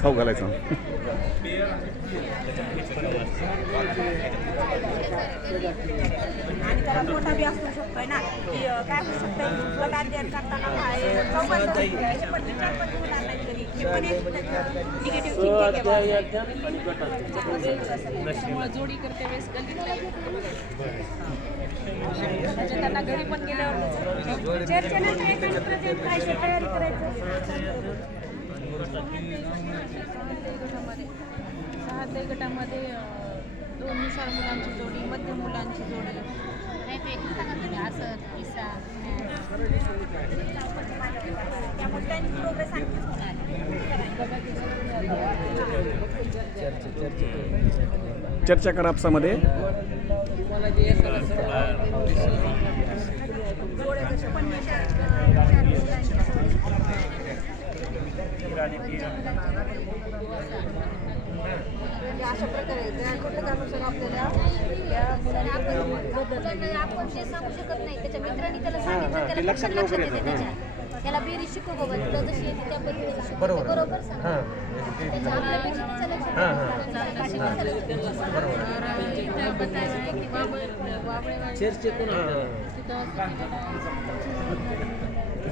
खाऊ घालायचं. आणि त्याला मोठा बी असू शकतोय ना की काय होऊ शकतं ब्लड अध्ययन करताना काय? चौकात त्याचे पण विचार पण मुलांना तरी. हे पण एक निगेटिव्ह थिंकिंग आहे त्यामुळे जोडी करते वेळेस. गल्लीतल्या म्हणजे त्यांना घरी पण गेल्यावर. चर्चेनंतर तयारी करायचं? सहा ते गटामध्ये अं, दोन मुलांची जोडी मध्य मुलांची जोडी नाही ते तुम्ही असं त्यामुळे त्यांची प्रोग्रेस होणार चर्चा करा आपसामध्ये जोडे जसे पण विचार विचार मुलांचे म्हणजे अशा प्रकारे त्या घटकानुसार आपल्याला आपण जे सांगू शकत नाही त्याच्या मित्रांनी त्याला सांगितलं त्याला लक्षात लक्षात येते त्याच्या. त्याला बेरीज शिकव तुला जशी येते त्या पद्धतीने शिकव. बरोबर. सांग. त्याच्या आपल्यापेक्षा चर्चे कोण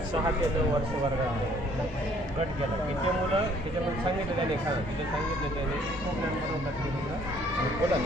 सहा ते नऊ वर्ष वर्गात गट केला. किती मुलं? त्याच्यामध्ये सांगितलं त्याने खा तिथे सांगितलं त्याने. खूप बनवतात मुलं बोला